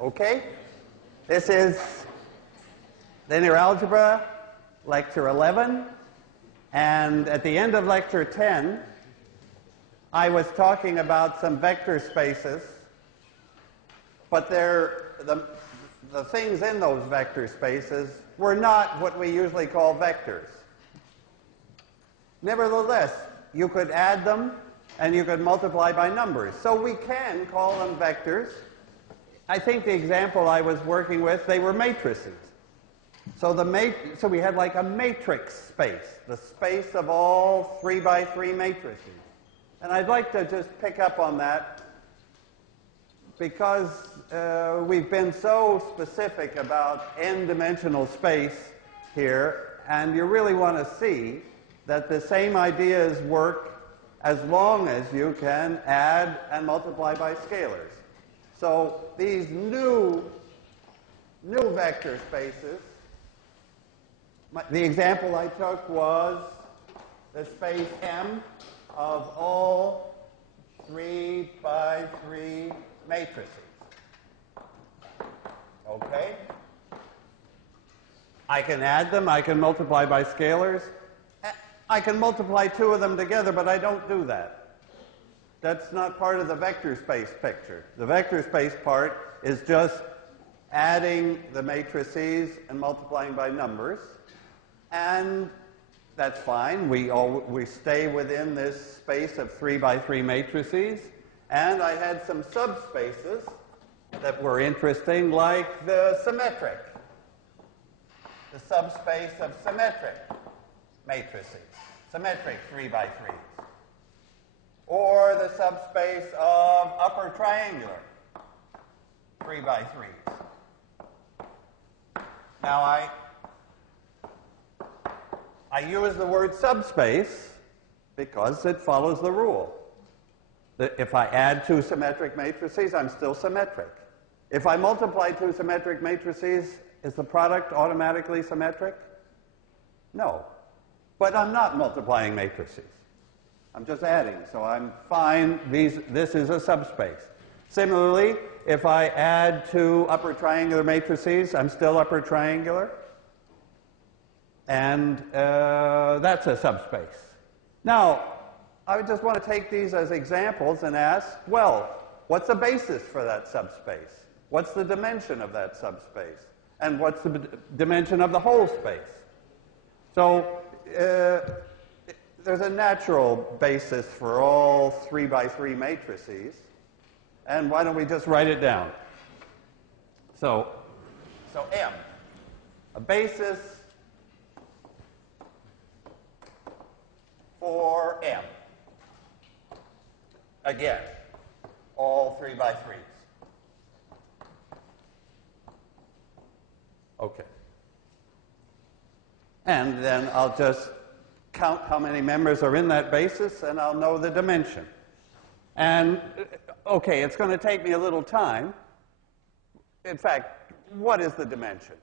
Okay? This is Linear Algebra Lecture 11, and at the end of Lecture 10, I was talking about some vector spaces, but the things in those vector spaces were not what we usually call vectors. Nevertheless, you could add them and you could multiply by numbers. So we can call them vectors. I think the example I was working with, they were matrices. So we had like a matrix space, the space of all 3 by 3 matrices. And I'd like to just pick up on that because we've been so specific about n-dimensional space here, and you really want to see that the same ideas work as long as you can add and multiply by scalars. So these new vector spaces, the example I took was the space M of all 3 by 3 matrices. Okay? I can add them, I can multiply by scalars. I can multiply 2 of them together, but I don't do that. That's not part of the vector space picture. The vector space part is just adding the matrices and multiplying by numbers. And that's fine. We stay within this space of 3 by 3 matrices. And I had some subspaces that were interesting, like the symmetric, the subspace of symmetric matrices, symmetric 3 by 3s, or the subspace of upper triangular 3 by 3s. Now I use the word subspace because it follows the rule that if I add 2 symmetric matrices, I'm still symmetric. If I multiply 2 symmetric matrices, is the product automatically symmetric? No. But I'm not multiplying matrices. I'm just adding, so I'm fine. This is a subspace. Similarly, if I add 2 upper triangular matrices, I'm still upper triangular. And that's a subspace. Now, I just want to take these as examples and ask, well, what's the basis for that subspace? What's the dimension of that subspace? And what's the dimension of the whole space? So there's a natural basis for all 3 by 3 matrices. And why don't we just write it down? So M, a basis for M. Again, all 3 by 3s. Okay. And then I'll just count how many members are in that basis, and I'll know the dimension. And, okay, it's going to take me a little time. In fact, what is the dimension?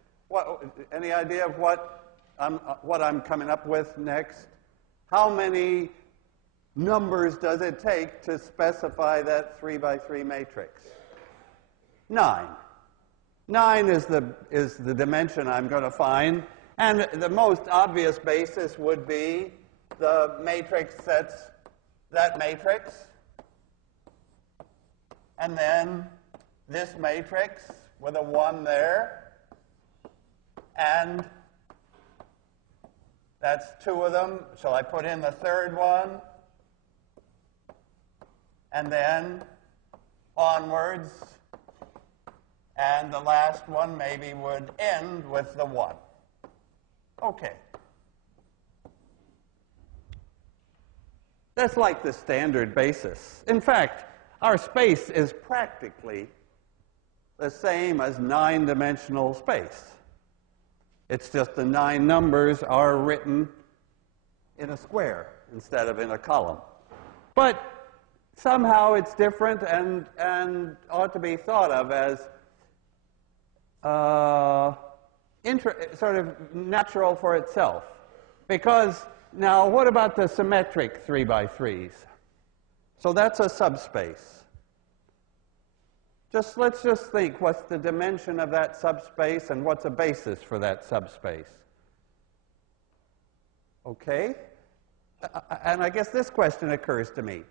Any idea of what I'm coming up with next? How many numbers does it take to specify that 3 by 3 matrix? 9. 9 is the dimension I'm going to find. And the most obvious basis would be the matrix that's that matrix. And then this matrix with a 1 there. And that's 2 of them. Shall I put in the third one? And then onwards. And the last one maybe would end with the 1. Okay. That's like the standard basis. In fact, our space is practically the same as 9-dimensional space. It's just the 9 numbers are written in a square instead of in a column. But somehow it's different and ought to be thought of as sort of natural for itself. Because now, what about the symmetric 3 by 3s? So that's a subspace. let's just think, what's the dimension of that subspace and what's a basis for that subspace? Okay? And I guess this question occurs to me.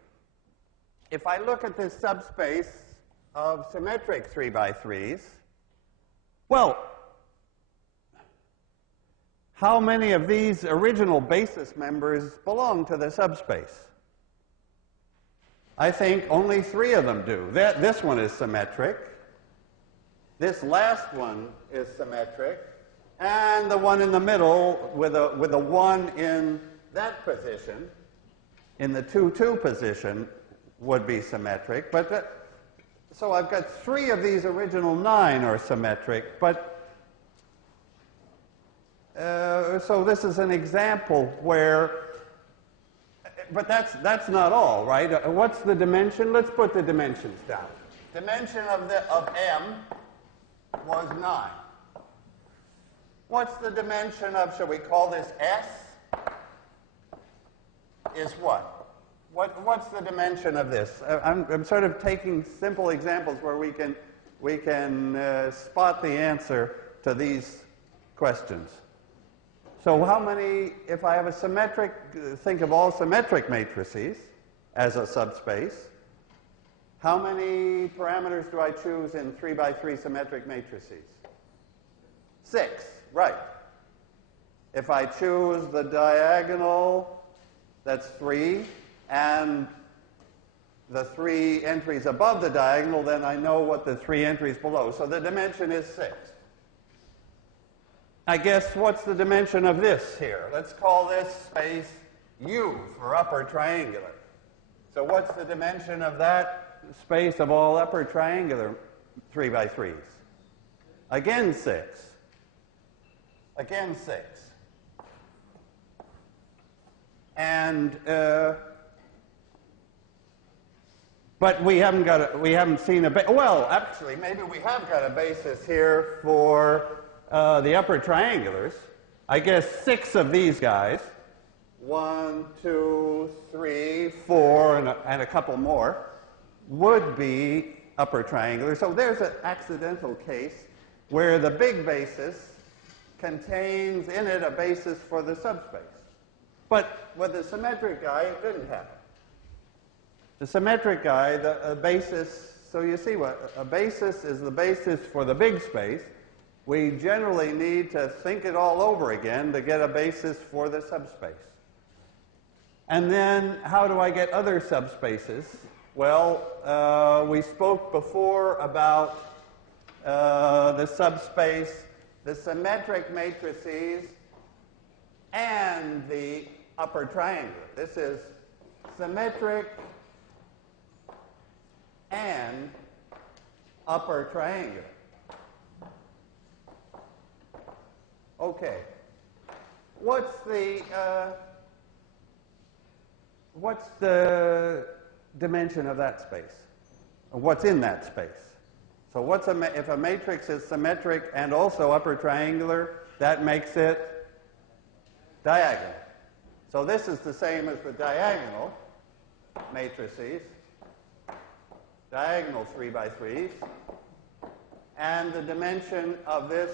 If I look at this subspace of symmetric 3 by 3s, well, how many of these original basis members belong to the subspace? I think only 3 of them do. This one is symmetric. This last one is symmetric. And the one in the middle with a 1 in that position, in the 2-2 position, would be symmetric. But so I've got 3 of these original 9 are symmetric. But so this is an example where, but that's not all, right? What's the dimension? Let's put the dimensions down. Dimension of M was 9. What's the dimension of, shall we call this S? Is what? What's the dimension of this? I'm sort of taking simple examples where we can spot the answer to these questions. So how many, if I have a symmetric, think of all symmetric matrices as a subspace, how many parameters do I choose in 3 by 3 symmetric matrices? 6, right. If I choose the diagonal, that's 3, and the 3 entries above the diagonal, then I know what the 3 entries below. So the dimension is 6. I guess what's the dimension of this here? Let's call this space U for upper triangular. So what's the dimension of that space of all upper triangular 3 by 3s? Again 6. Again 6. And but we haven't seen well, actually, maybe we have got a basis here for the upper triangulars. I guess 6 of these guys, 1, 2, 3, 4, and a couple more, would be upper triangular. So there's an accidental case where the big basis contains in it a basis for the subspace. But with the symmetric guy, it didn't happen. The symmetric guy, the basis, so you see what a basis is, the basis for the big space. We generally need to think it all over again to get a basis for the subspace. And then how do I get other subspaces? Well, we spoke before about the subspace, the symmetric matrices, and the upper triangular. This is symmetric and upper triangular. Okay. What's the dimension of that space? Or what's in that space? So if a matrix is symmetric and also upper triangular, that makes it diagonal. So this is the same as the diagonal matrices, diagonal 3 by 3s, and the dimension of this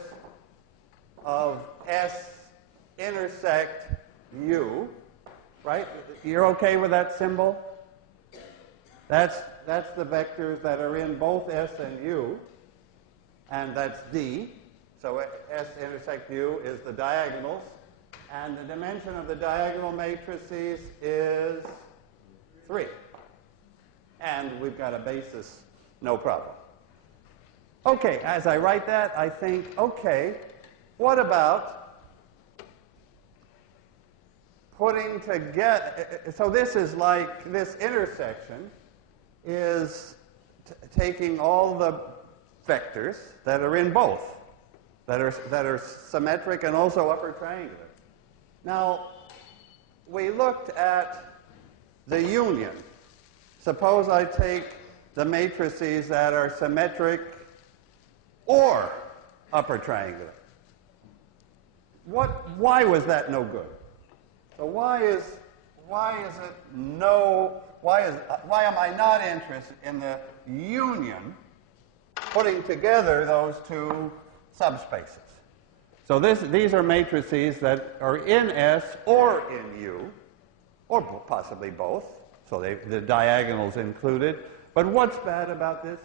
of S intersect U, right? You're okay with that symbol? That's the vectors that are in both S and U, and that's D. So S intersect U is the diagonals, and the dimension of the diagonal matrices is 3. And we've got a basis, no problem. Okay, as I write that, I think, okay, what about putting together, so this is like, this intersection is taking all the vectors that are in both, that are symmetric and also upper triangular. Now, we looked at the union. Suppose I take the matrices that are symmetric or upper triangular. Why was that no good? So why am I not interested in the union putting together those two subspaces. So these are matrices that are in S or in U, or possibly both. So the diagonals included. But what's bad about this?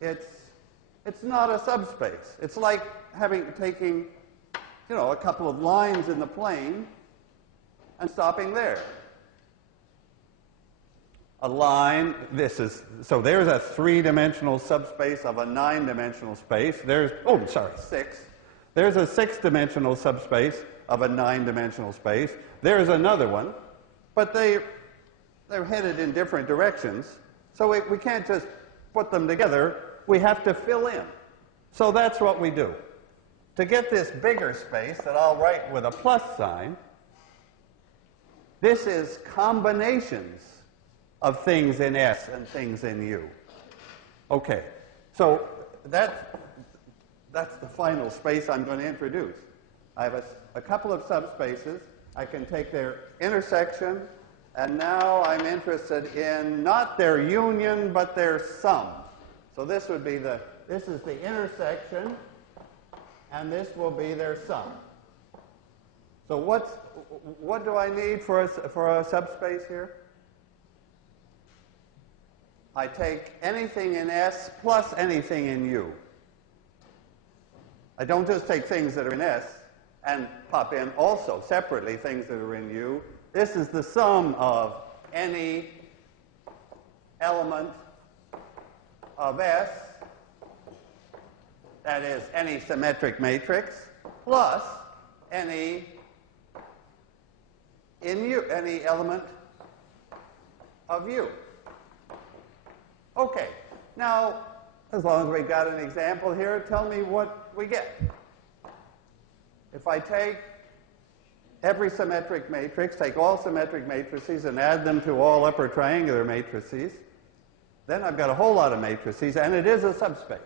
It's not a subspace. It's like taking, a couple of lines in the plane and stopping there. A line, so there's a three-dimensional subspace of a nine-dimensional space. Six. There's a six-dimensional subspace of a nine-dimensional space. There's another one, but they're headed in different directions, so we can't just put them together. We have to fill in. So that's what we do. To get this bigger space that I'll write with a plus sign, this is combinations of things in S and things in U. Okay, so that's the final space I'm going to introduce. I have a couple of subspaces. I can take their intersection, and now I'm interested in not their union, but their sum. So this is the intersection, and this will be their sum. So what do I need for a subspace here? I take anything in S plus anything in U. I don't just take things that are in S and pop in also separately things that are in U. This is the sum of any element of S, that is any symmetric matrix, plus any element of U. Okay, now, as long as we've got an example here, tell me what we get. If I take every symmetric matrix, take all symmetric matrices and add them to all upper triangular matrices, then I've got a whole lot of matrices, and it is a subspace.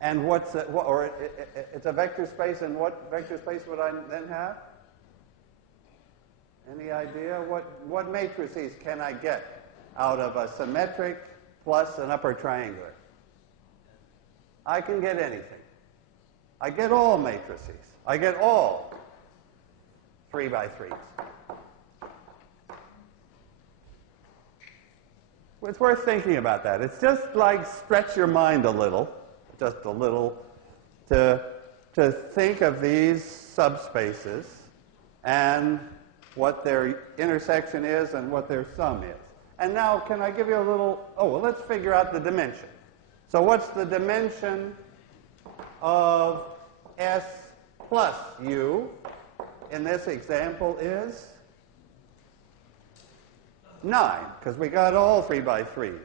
And it's a vector space, and what vector space would I then have? Any idea? What matrices can I get out of a symmetric plus an upper triangular? I can get anything. I get all matrices. I get all 3 by 3s. It's worth thinking about that. It's just like stretch your mind a little, just a little, to think of these subspaces and what their intersection is and what their sum is. And now, can I give you a little, let's figure out the dimension. So what's the dimension of S plus U in this example is 9, because we got all 3 by 3s.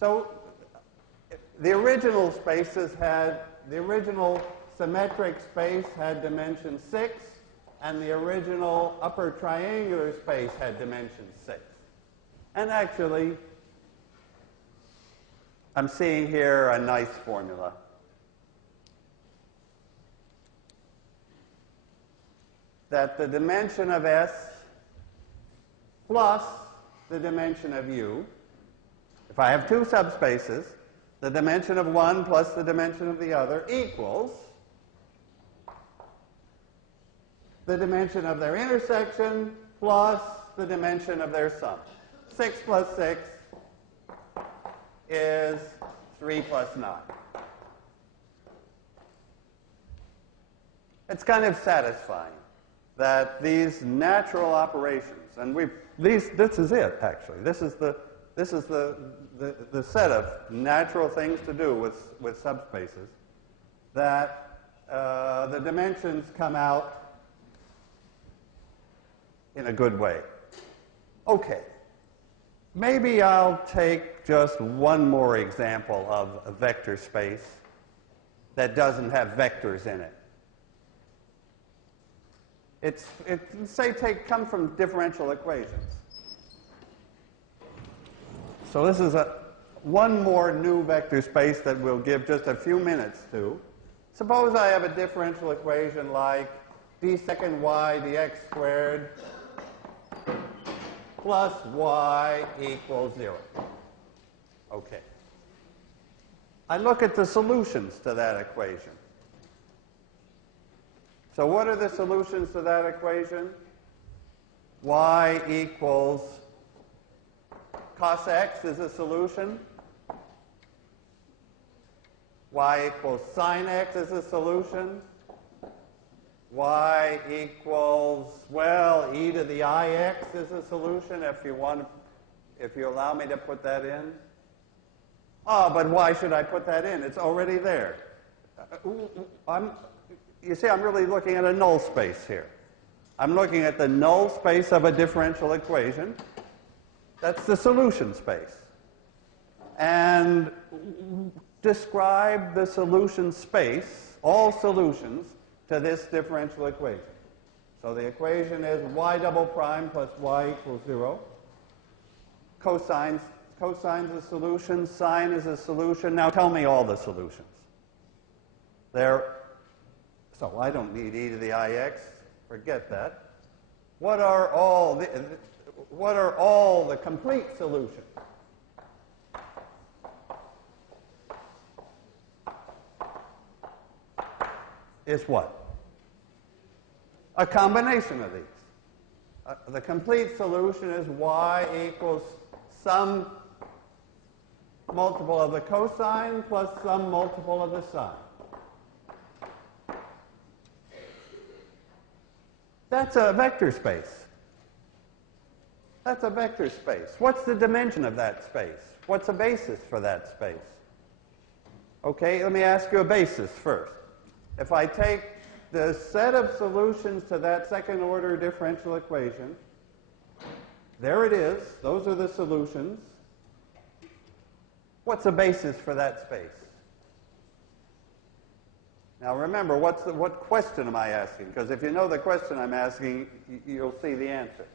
So the original symmetric space had dimension 6, and the original upper triangular space had dimension 6. And actually, I'm seeing here a nice formula. That the dimension of S plus the dimension of U, if I have two subspaces, the dimension of one plus the dimension of the other equals the dimension of their intersection plus the dimension of their sum. 6 plus 6 is 3 plus 9. It's kind of satisfying that these natural operations, and this is it actually. This is the set of natural things to do with subspaces, that the dimensions come out in a good way. Okay, maybe I'll take just one more example of a vector space that doesn't have vectors in it. Come from differential equations. So this is one more new vector space that we'll give just a few minutes to. Suppose I have a differential equation like d second y dx squared plus y equals 0. Okay. I look at the solutions to that equation. So what are the solutions to that equation? Y equals cos x is a solution. Y equals sine x is a solution. Y equals, well, e to the ix is a solution if you allow me to put that in. Oh, but why should I put that in? It's already there. You see, I'm really looking at a null space here. I'm looking at the null space of a differential equation. That's the solution space. And describe the solution space, all solutions, to this differential equation. So the equation is y double prime plus y equals 0. Cosine's a solution, sine is a solution. Now tell me all the solutions. So I don't need e to the ix. Forget that. What are all the complete solutions? Is what? A combination of these. The complete solution is y equals some multiple of the cosine plus some multiple of the sine. That's a vector space. That's a vector space. What's the dimension of that space? What's a basis for that space? Okay, let me ask you a basis first. If I take the set of solutions to that second order differential equation, there it is. Those are the solutions. What's a basis for that space? Now remember, what question am I asking? Because if you know the question I'm asking, you'll see the answer.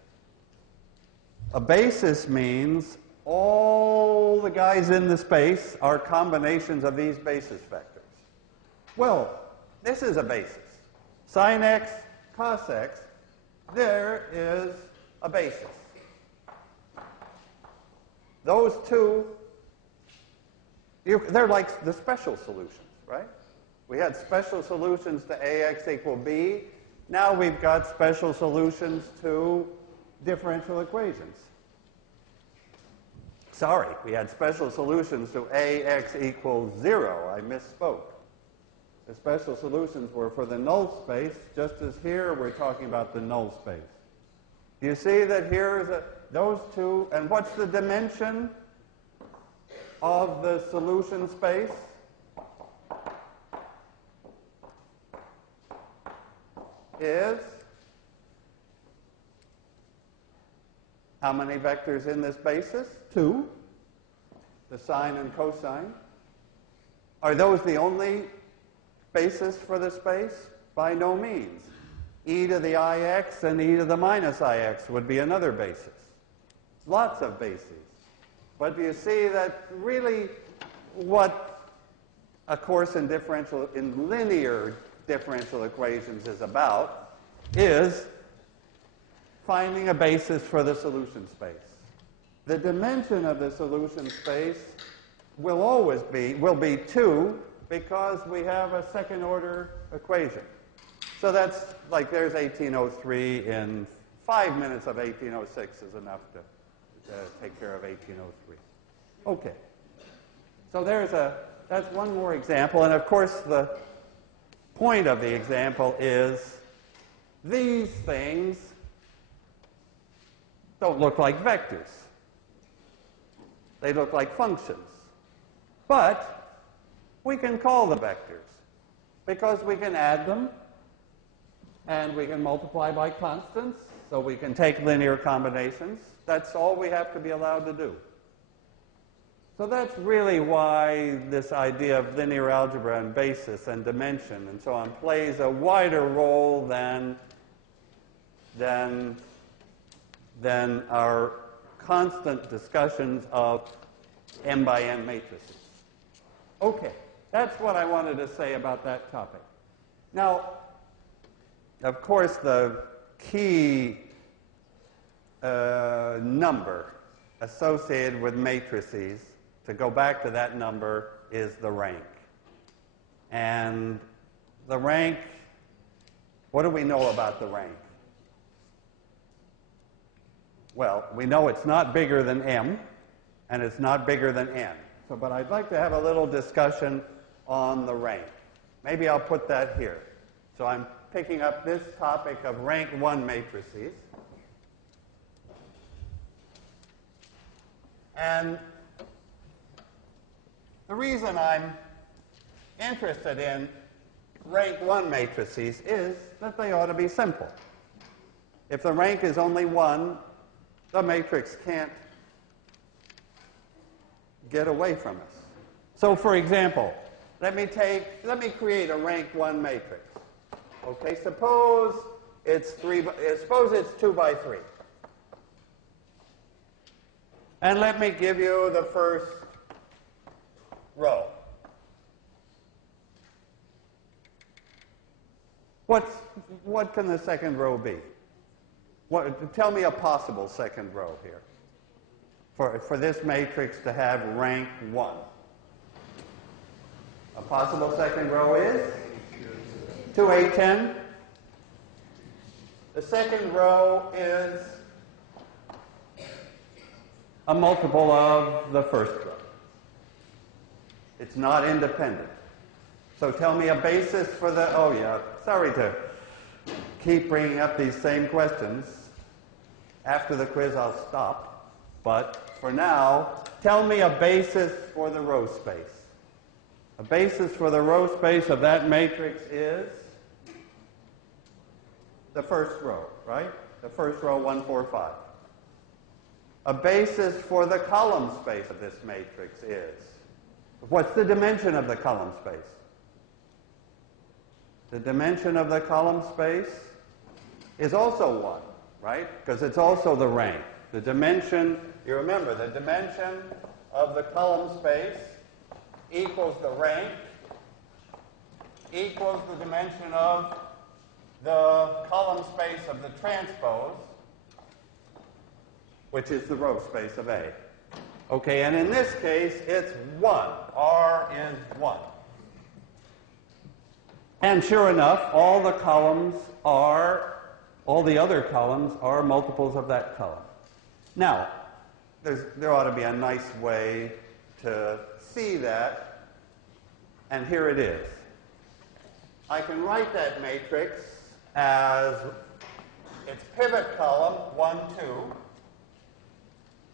A basis means all the guys in the space are combinations of these basis vectors. Well, this is a basis. Sin x, cos x, there is a basis. Those two, they're like the special solutions, right? We had special solutions to ax equal b. Now we've got special solutions to differential equations. Sorry, we had special solutions to ax equals 0. I misspoke. The special solutions were for the null space, just as here we're talking about the null space. Do you see that here is those two, and what's the dimension of the solution space? Is how many vectors in this basis? 2. The sine and cosine. Are those the only basis for the space? By no means. E to the ix and e to the minus ix would be another basis. Lots of bases. But do you see that really what a course in linear differential equations is about is finding a basis for the solution space. The dimension of the solution space will be 2 because we have a second order equation. So that's like there's 1803 and 5 minutes of 1806 is enough to take care of 1803. Okay. So that's one more example, and of course the point of the example is these things don't look like vectors. They look like functions. But we can call them vectors because we can add them and we can multiply by constants, so we can take linear combinations. That's all we have to be allowed to do. So that's really why this idea of linear algebra and basis and dimension and so on plays a wider role than our constant discussions of m by n matrices. Okay, that's what I wanted to say about that topic. Now, of course, the key number associated with matrices, to go back to that number, is the rank. And the rank, what do we know about the rank? Well, we know it's not bigger than m, and it's not bigger than n. So, but I'd like to have a little discussion on the rank. Maybe I'll put that here. So I'm picking up this topic of rank 1 matrices. And the reason I'm interested in rank 1 matrices is that they ought to be simple. If the rank is only 1, the matrix can't get away from us. So, for example, let me create a rank 1 matrix. Okay, suppose it's 2 by 3. And let me give you the first row. What can the second row be? Tell me a possible second row here for this matrix to have rank 1. A possible second row is 2, 8, 10. The second row is a multiple of the first row. It's not independent. So tell me a basis for the, oh yeah, sorry to keep bringing up these same questions. After the quiz I'll stop, but for now, tell me a basis for the row space. A basis for the row space of that matrix is the first row, right? The first row, 1, 4, 5. A basis for the column space of this matrix is, what's the dimension of the column space? The dimension of the column space is also 1, right? Because it's also the rank. The dimension, you remember, the dimension of the column space equals the rank equals the dimension of the column space of the transpose, which is the row space of A. Okay, and in this case, it's 1. R is 1. And sure enough, all the other columns are multiples of that column. Now, there ought to be a nice way to see that, and here it is. I can write that matrix as its pivot column, 1, 2,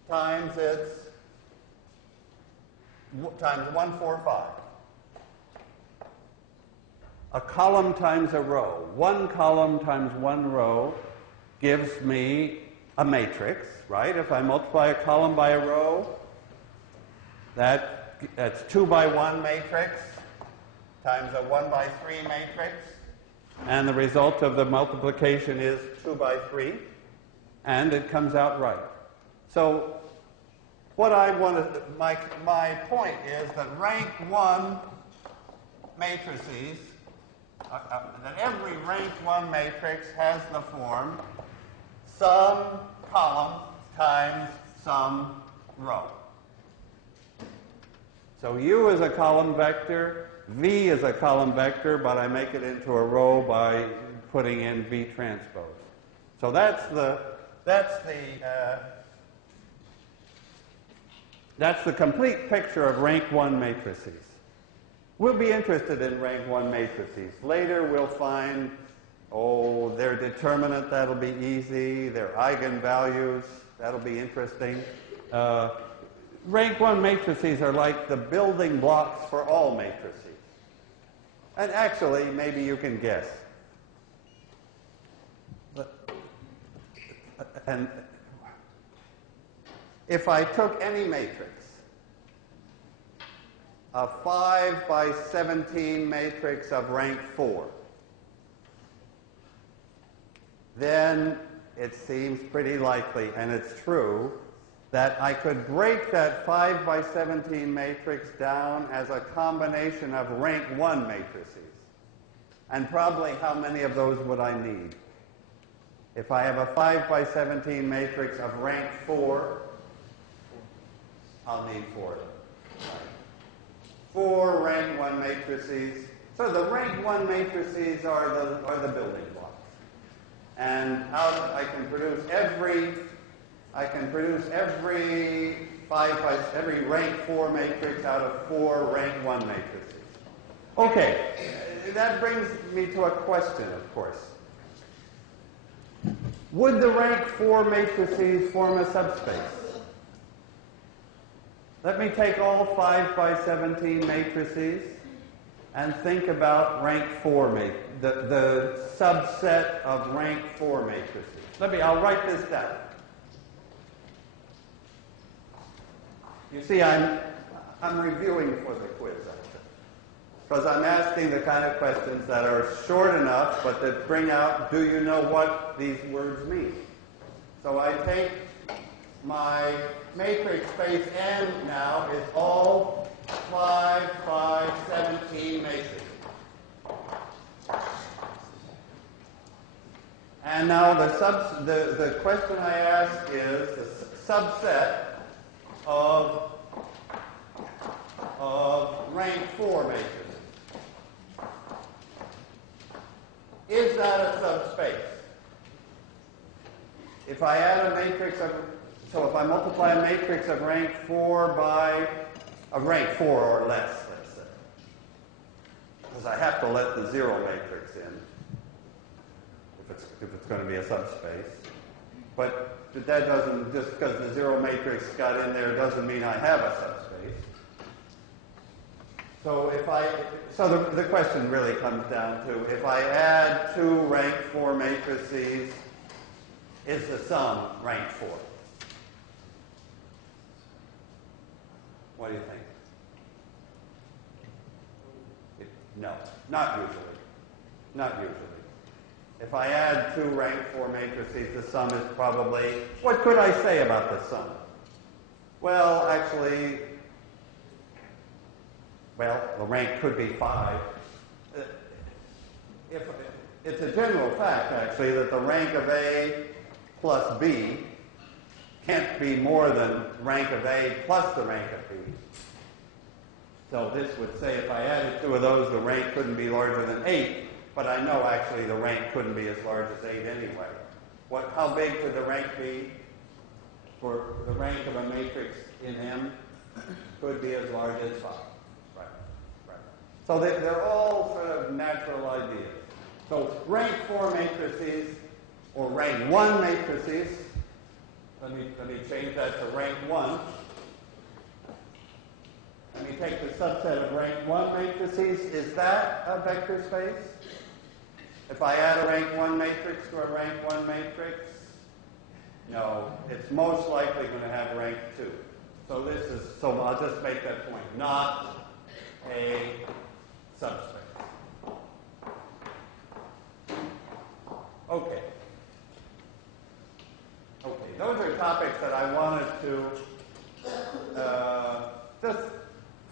times 1, 4, 5. A column times a row. One column times one row gives me a matrix, right? If I multiply a column by a row, that's 2 by 1 matrix times a 1 by 3 matrix. And the result of the multiplication is 2 by 3. And it comes out right. So what I want to, my point is that rank 1 matrices, that every rank 1 matrix has the form some column times some row. So U is a column vector, V is a column vector, but I make it into a row by putting in V transpose. So that's the complete picture of rank 1 matrices. We'll be interested in rank 1 matrices. Later we'll find, their determinant, that'll be easy, their eigenvalues, that'll be interesting. Rank 1 matrices are like the building blocks for all matrices. And actually, maybe you can guess. And if I took any matrix, a 5 by 17 matrix of rank 4, then it seems pretty likely, and it's true, that I could break that 5 by 17 matrix down as a combination of rank 1 matrices. And probably how many of those would I need? if I have a 5 by 17 matrix of rank 4, I'll need 4 of them. 4 rank 1 matrices. So the rank 1 matrices are the building blocks. And out I can produce every every rank 4 matrix out of 4 rank 1 matrices. Okay, that brings me to a question, of course. Would the rank 4 matrices form a subspace? Let me take all 5 by 17 matrices and think about rank 4 the subset of rank 4 matrices. I'll write this down. You see, I'm reviewing for the quiz, actually, because I'm asking the kind of questions that are short enough, but that bring out, do you know what these words mean? So I take my matrix space M now is all 5 by 17 matrices. And now the question I ask is the subset of rank 4 matrices. Is that a subspace? If I add a matrix of, so if I multiply a matrix of rank 4 by a rank 4 or less, let's say, because I have to let the 0 matrix in if it's going to be a subspace. But that doesn't, just because the 0 matrix got in there doesn't mean I have a subspace. So the question really comes down to, if I add 2 rank 4 matrices, is the sum rank 4? What do you think? No, not usually. Not usually. If I add 2 rank 4 matrices, the sum is probably, what could I say about the sum? Well, actually, the rank could be 5. It's a general fact, actually, that the rank of A plus B can't be more than rank of A plus the rank of B. So this would say if I added 2 of those, the rank couldn't be larger than 8. But I know actually the rank couldn't be as large as 8 anyway. How big could the rank be? For the rank of a matrix in M could be as large as 5. Right. So they're all sort of natural ideas. So rank 4 matrices or rank 1 matrices. Let me change that to rank 1. Let me take the subset of rank 1 matrices. Is that a vector space? If I add a rank 1 matrix to a rank 1 matrix, no, it's most likely going to have rank 2. So I'll just make that point. Not a subspace. Okay. Those are topics that I wanted to just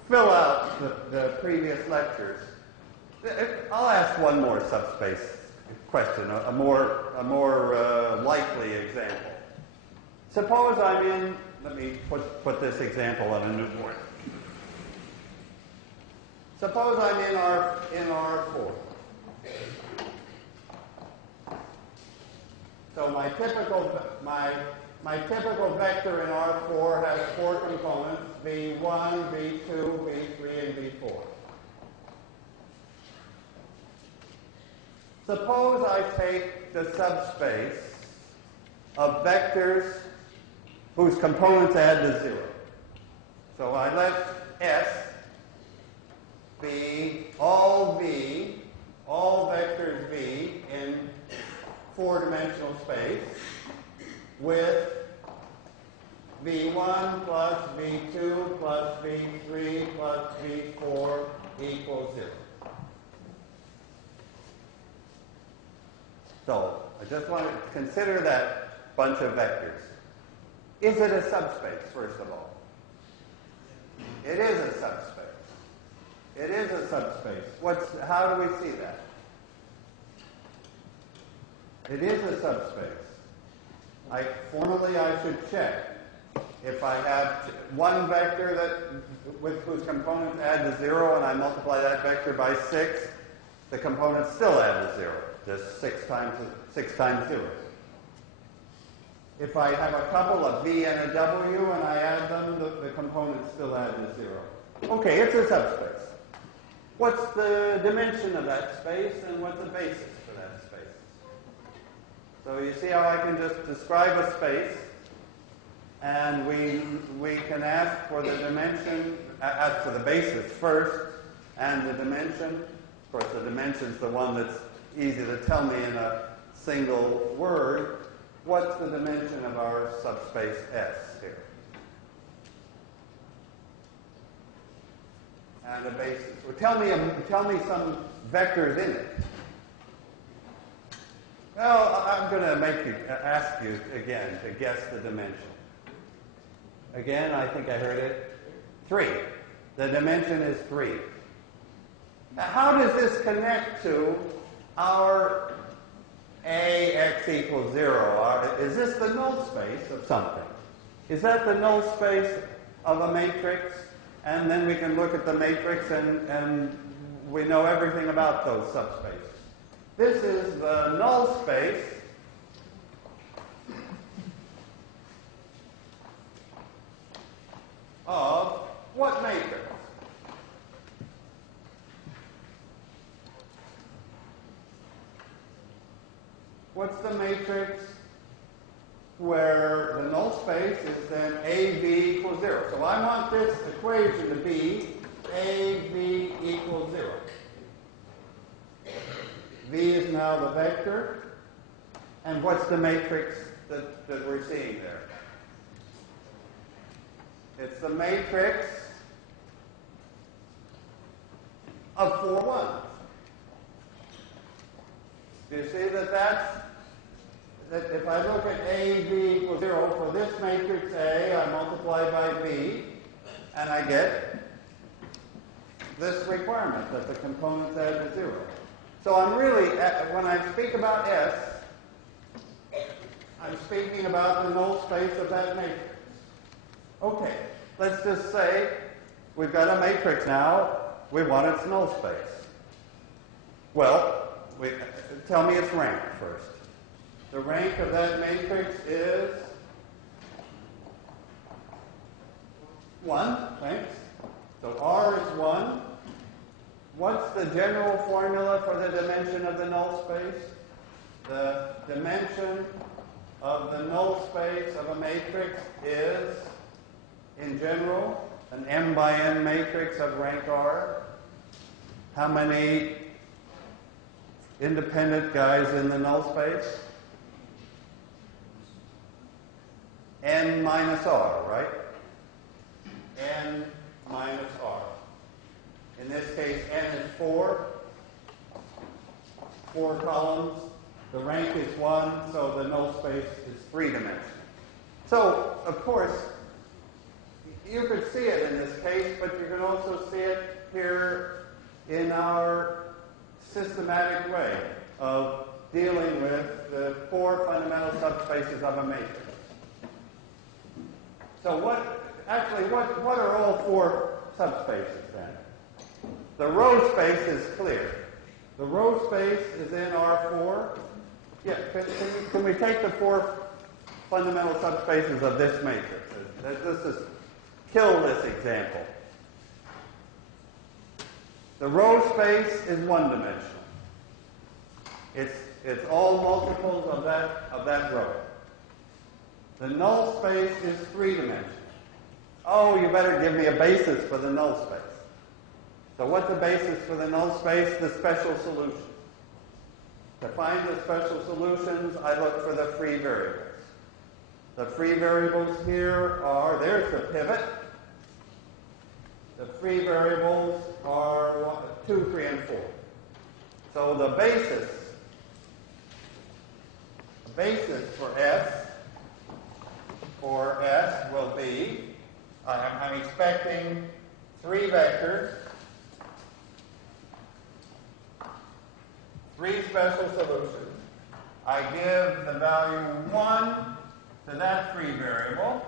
fill out the previous lectures. I'll ask one more subspace question, a more likely example. Suppose I'm in, let me put this example on a new board. Suppose I'm in R4. So my typical vector in R4 has 4 components, V1, V2, V3, and V4. Suppose I take the subspace of vectors whose components add to 0. So I let S be all vectors V in 4-dimensional space with V1 plus V2 plus V3 plus V4 equals 0. So I just want to consider that bunch of vectors. Is it a subspace, first of all? It is a subspace. It is a subspace. How do we see that? It is a subspace. Formally, I should check. If I have one vector with whose components add to 0, and I multiply that vector by 6, the components still add to 0, just 6 times 0. If I have a couple, a v and a w, and I add them, the components still add to 0. Okay, it's a subspace. What's the dimension of that space, and what's the basis for that space? So you see how I can just describe a space, and we can ask for the dimension, ask for the basis first, and the dimension. Of course, the dimension is the one that's easy to tell me in a single word. What's the dimension of our subspace S here? And a basis. Well, tell me some vectors in it. Well, I'm going to ask you again to guess the dimension. Again, I think I heard it. 3. The dimension is 3. Now, how does this connect to our AX equals 0? Is this the null space of something? Is that the null space of a matrix? And then we can look at the matrix and we know everything about those subspaces. This is the null space of what matrix? What's the matrix where the null space is then AV equals 0? So I want this equation to be AV equals 0. V is now the vector. And what's the matrix that we're seeing there? It's the matrix of 4 ones. Do you see that if I look at AV equals 0 for this matrix A, I multiply by B, and I get this requirement that the components add to 0. So I'm really, when I speak about S, I'm speaking about the null space of that matrix. Okay, let's just say we've got a matrix now. We want its null space. Well, tell me its rank first. The rank of that matrix is 1, thanks. So R is 1. What's the general formula for the dimension of the null space? The dimension of the null space of a matrix is, in general, an m by n matrix of rank R. How many independent guys in the null space? N minus R, right? N minus R. In this case, n is 4. 4 columns. The rank is 1, so the null space is 3-dimensional. So, of course, you could see it in this case, but you can also see it here in our systematic way of dealing with the 4 fundamental subspaces of a matrix. So what are all 4 subspaces then? The row space is clear. The row space is in R4. Yeah, can we take the 4 fundamental subspaces of this matrix? Let's just kill this example. The row space is 1-dimensional. It's all multiples of that row. The null space is 3-dimensional. Oh, you better give me a basis for the null space. So what's the basis for the null space? The special solution. To find the special solutions, I look for the free variables. The free variables here are, there's the pivot. The free variables are 2, 3, and 4. So the basis for S will be, I'm expecting 3 vectors, 3 special solutions. I give the value 1 to that free variable.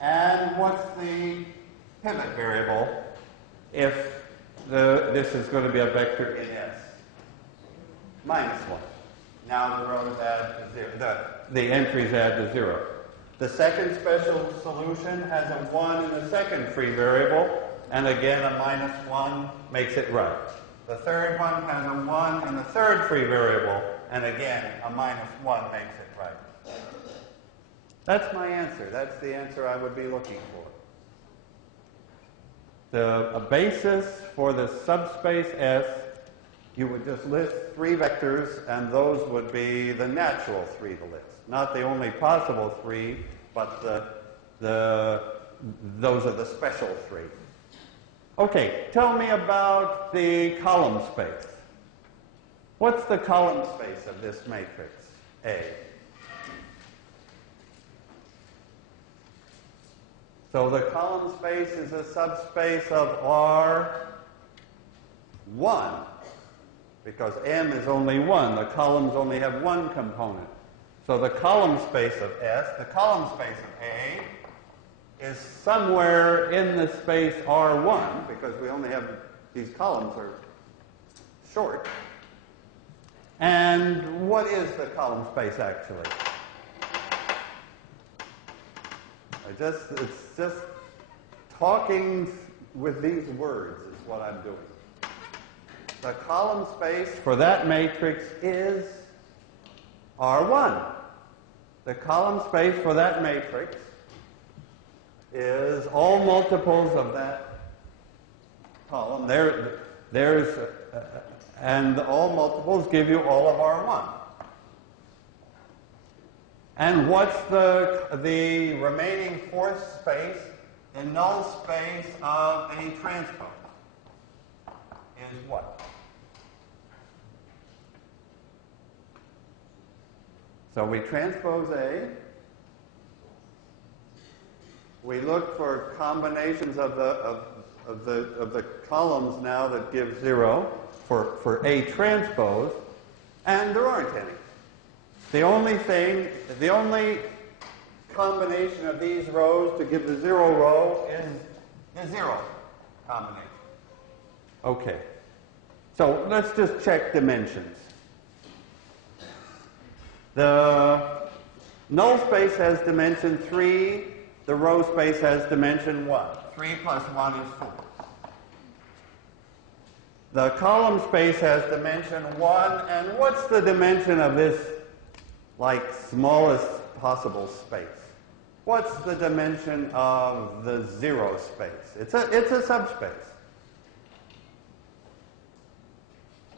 And what's the pivot variable if this is going to be a vector in S? -1. Now the rows add to 0. The entries add to 0. The second special solution has a 1 in the second free variable, and again a -1 makes it right. The third one has a 1 in the third free variable, and again a -1 makes it right. That's my answer. That's the answer I would be looking for. A basis for the subspace S, you would just list 3 vectors, and those would be the natural 3 to list. Not the only possible 3, but those are the special 3. Okay, tell me about the column space. What's the column space of this matrix, A? So the column space is a subspace of R1, because M is only 1. The columns only have 1 component. So the column space of S, the column space of A, is somewhere in the space R1, because we only have, these columns are short. And what is the column space actually? It's just talking with these words is what I'm doing. The column space for that matrix is R1. The column space for that matrix is all multiples of that column. And all multiples give you all of R1. And what's the remaining fourth space, the null space of a transpose? Is what? So we transpose A. We look for combinations of the columns now that give 0 for A transpose, and there aren't any. The only combination of these rows to give the 0 row is the 0 combination. Okay. So let's just check dimensions. The null space has dimension 3. The row space has dimension 1. 3 plus 1 is 4. The column space has dimension 1. And what's the dimension of this, like, smallest possible space? What's the dimension of the 0 space? It's a subspace.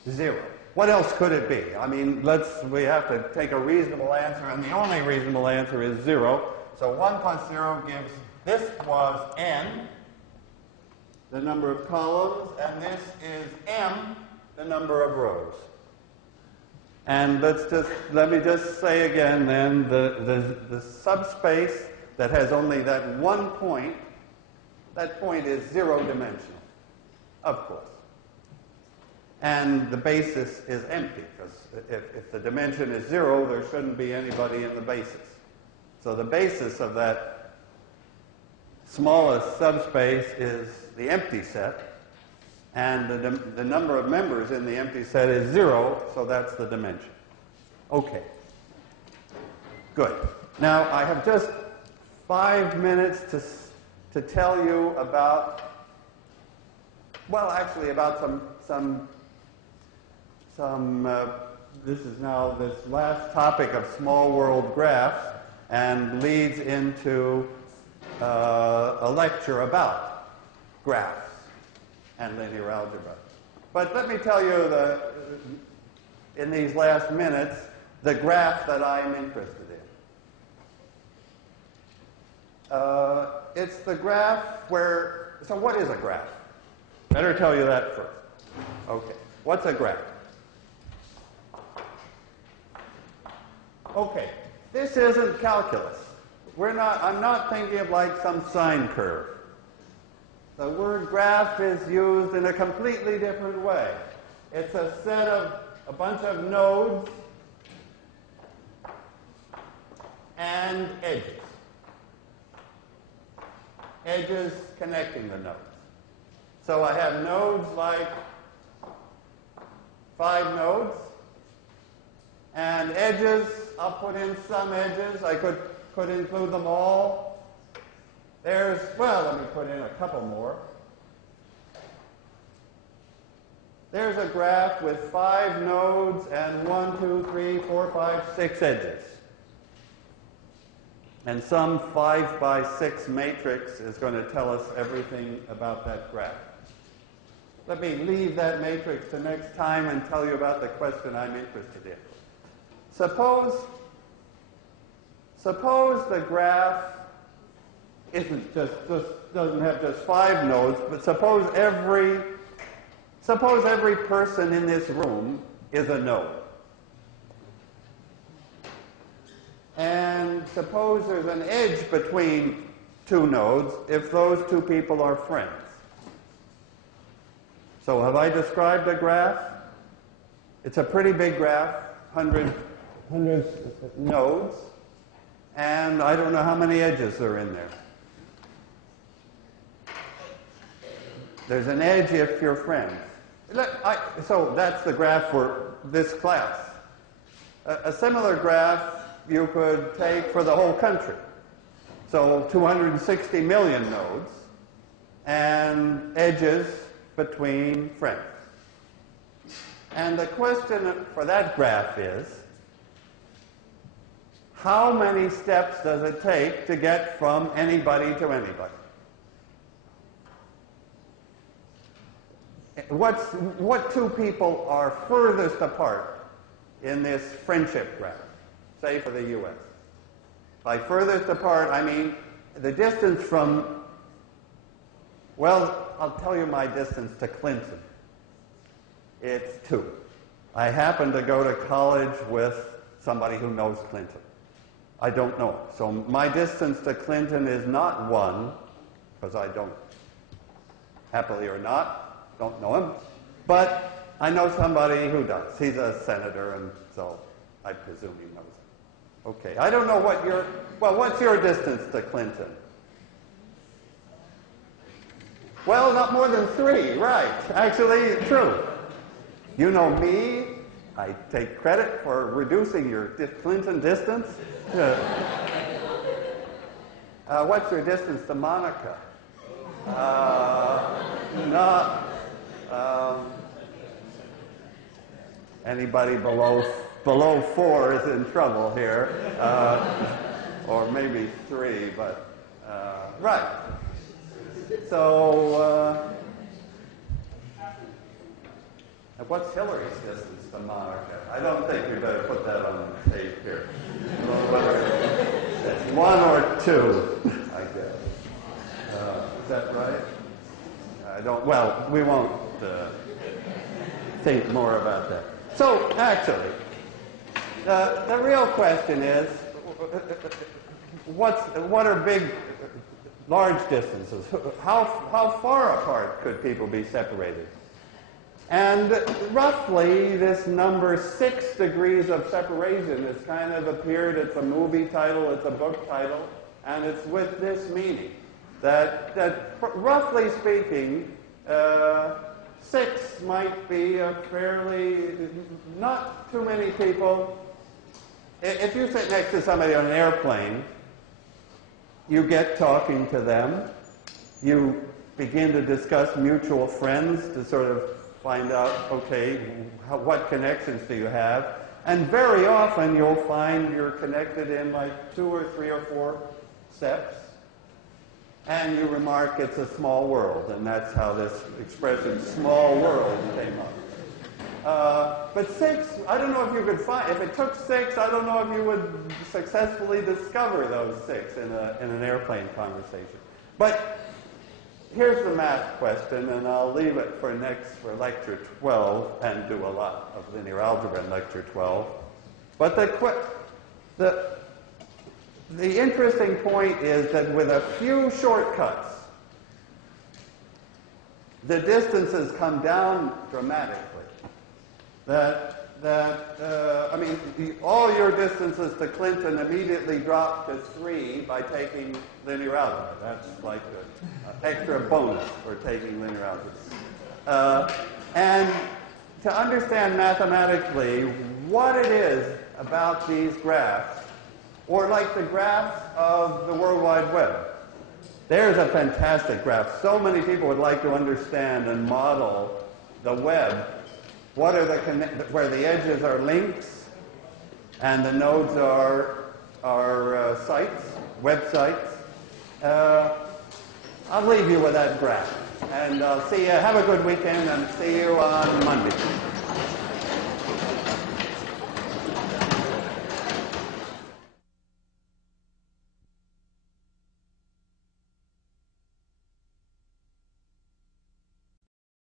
0. What else could it be? I mean, we have to take a reasonable answer, and the only reasonable answer is 0. So 1 plus 0 gives, this was n, the number of columns, and this is m, the number of rows. And let me just say again then, the subspace that has only that one point, that point is 0-dimensional, of course. And the basis is empty, because if the dimension is 0, there shouldn't be anybody in the basis. So the basis of that smallest subspace is the empty set, and the number of members in the empty set is 0, so that's the dimension. Okay. Good. Now, I have just 5 minutes to tell you about, well, actually about some this is now this last topic of small world graphs, and leads into a lecture about graphs and linear algebra. But let me tell you, in these last minutes, the graph that I'm interested in. It's the graph where, so what is a graph? Better tell you that first. Okay, what's a graph? Okay, this isn't calculus. I'm not thinking of like some sine curve. The word graph is used in a completely different way. It's a set of a bunch of nodes and edges. Edges connecting the nodes. So I have nodes like 5 nodes, and edges, I'll put in some edges. I could include them all. Well, let me put in a couple more. There's a graph with 5 nodes and 1, 2, 3, 4, 5, 6 edges. And some 5 by 6 matrix is going to tell us everything about that graph. Let me leave that matrix to next time and tell you about the question I'm interested in. Suppose the graph doesn't have just 5 nodes, but suppose every person in this room is a node. And suppose there's an edge between 2 nodes if those 2 people are friends. So have I described a graph? It's a pretty big graph, 100 nodes, and I don't know how many edges are in there. There's an edge if you're friends. So that's the graph for this class. A similar graph you could take for the whole country. So 260 million nodes and edges between friends. And the question for that graph is, how many steps does it take to get from anybody to anybody? What 2 people are furthest apart in this friendship graph, say for the U.S.? By furthest apart, I mean the distance from, well, I'll tell you my distance to Clinton. It's 2. I happen to go to college with somebody who knows Clinton. I don't know him. So my distance to Clinton is not 1, because I don't, happily or not, don't know him. But I know somebody who does. He's a senator, and so I presume he knows him. Okay, I don't know what's your distance to Clinton? Well, not more than 3, right. Actually, true. You know me. I take credit for reducing your Clinton distance. What's your distance to Monica? Anybody below 4 is in trouble here. Or maybe 3, but right. So, what's Hillary's distance to Monica? I don't think we better put that on the tape here. It's 1 or 2, I guess. Is that right? Well, we won't think more about that. So, actually, the real question is, what are large distances? How far apart could people be separated? And roughly, this number 6 degrees of separation has kind of appeared. It's a movie title, it's a book title, and it's with this meaning. That roughly speaking, 6 might be a fairly, not too many people. If you sit next to somebody on an airplane, you get talking to them. You begin to discuss mutual friends to sort of find out, okay, what connections do you have? And very often you'll find you're connected in like 2 or 3 or 4 steps. And you remark it's a small world, and that's how this expression, small world, came up. But 6, I don't know if you could find, if it took 6, I don't know if you would successfully discover those 6 in an airplane conversation. But here's the math question, and I'll leave it for lecture 12, and do a lot of linear algebra in lecture 12. But the interesting point is that with a few shortcuts, the distances come down dramatically. That I mean, all your distances to Clinton immediately drop to 3 by taking linear algebra. That's like an extra bonus for taking linear algebra. And to understand mathematically what it is about these graphs, or like the graphs of the World Wide Web. There's a fantastic graph. So many people would like to understand and model the web. What are where the edges are links and the nodes are sites, websites. I'll leave you with that graph. And I'll see you. Have a good weekend and see you on Monday.